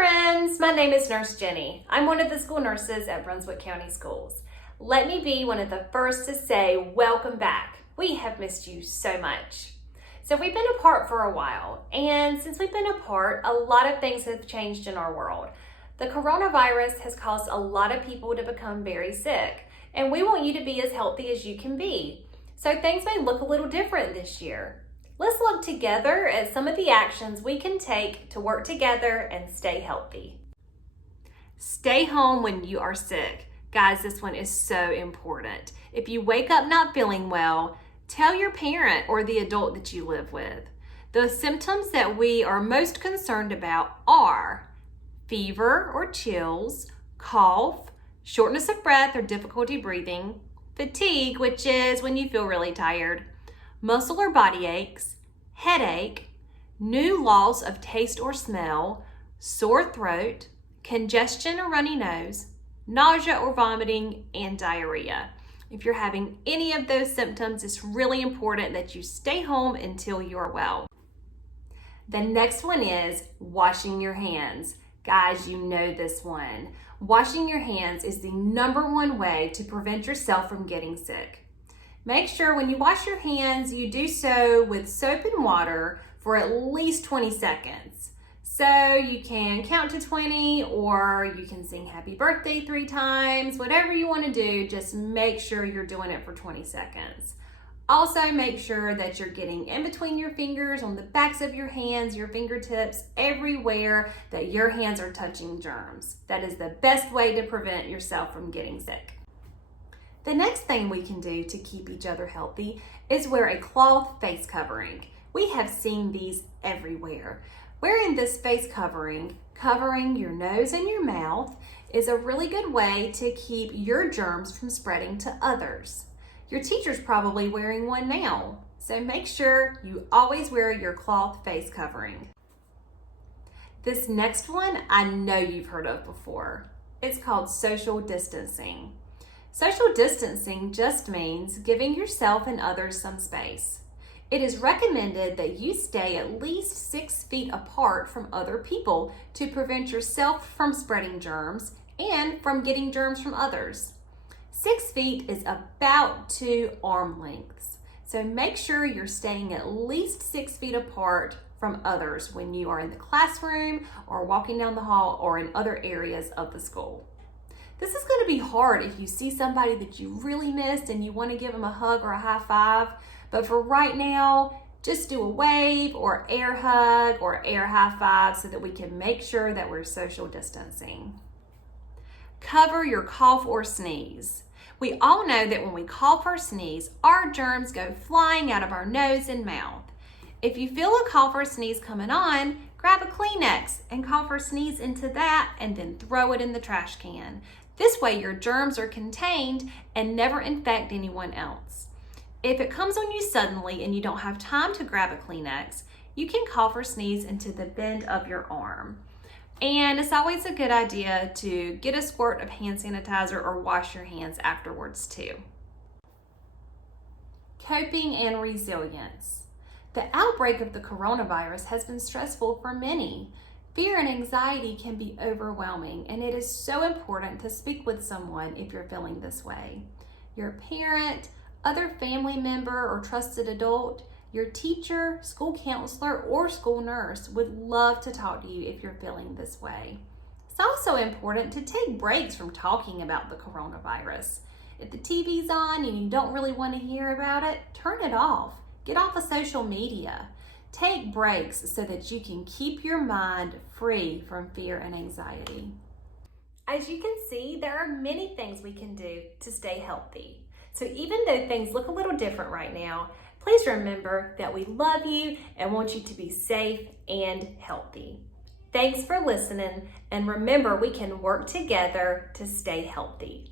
friends, my name is Nurse Jenny. I'm one of the school nurses at Brunswick County Schools. Let me be one of the first to say welcome back. We have missed you so much. So we've been apart for a while, and since we've been apart, a lot of things have changed in our world. The coronavirus has caused a lot of people to become very sick, and we want you to be as healthy as you can be. So things may look a little different this year. Let's look together at some of the actions we can take to work together and stay healthy. Stay home when you are sick. Guys, this one is so important. If you wake up not feeling well, tell your parent or the adult that you live with. The symptoms that we are most concerned about are fever or chills, cough, shortness of breath or difficulty breathing, fatigue, which is when you feel really tired, muscle or body aches, headache, new loss of taste or smell, sore throat, congestion or runny nose, nausea or vomiting, and diarrhea. If you're having any of those symptoms, it's really important that you stay home until you're well. The next one is washing your hands. Guys, you know this one. Washing your hands is the number one way to prevent yourself from getting sick. Make sure when you wash your hands, you do so with soap and water for at least 20 seconds. So you can count to 20 or you can sing happy birthday 3 times, whatever you want to do, just make sure you're doing it for 20 seconds. Also make sure that you're getting in between your fingers, on the backs of your hands, your fingertips, everywhere that your hands are touching germs. That is the best way to prevent yourself from getting sick. The next thing we can do to keep each other healthy is wear a cloth face covering. We have seen these everywhere. Wearing this face covering, covering your nose and your mouth, is a really good way to keep your germs from spreading to others. Your teacher's probably wearing one now, so make sure you always wear your cloth face covering. This next one I know you've heard of before. It's called social distancing. Social distancing just means giving yourself and others some space. It is recommended that you stay at least 6 feet apart from other people to prevent yourself from spreading germs and from getting germs from others. 6 feet is about 2 arm lengths, so make sure you're staying at least 6 feet apart from others when you are in the classroom or walking down the hall or in other areas of the school. This is going to be hard if you see somebody that you really missed and you want to give them a hug or a high five. But for right now, just do a wave or air hug or air high five so that we can make sure that we're social distancing. Cover your cough or sneeze. We all know that when we cough or sneeze, our germs go flying out of our nose and mouth. If you feel a cough or sneeze coming on, grab a Kleenex and cough or sneeze into that and then throw it in the trash can. This way your germs are contained and never infect anyone else. If it comes on you suddenly and you don't have time to grab a Kleenex, you can cough or sneeze into the bend of your arm. And it's always a good idea to get a squirt of hand sanitizer or wash your hands afterwards too. Coping and resilience. The outbreak of the coronavirus has been stressful for many. Fear and anxiety can be overwhelming, and it is so important to speak with someone if you're feeling this way. Your parent, other family member or trusted adult, your teacher, school counselor, or school nurse would love to talk to you if you're feeling this way. It's also important to take breaks from talking about the coronavirus. If the TV's on and you don't really want to hear about it, turn it off. Get off of social media. Take breaks so that you can keep your mind free from fear and anxiety. As you can see, there are many things we can do to stay healthy. So even though things look a little different right now, please remember that we love you and want you to be safe and healthy. Thanks for listening, and remember we can work together to stay healthy.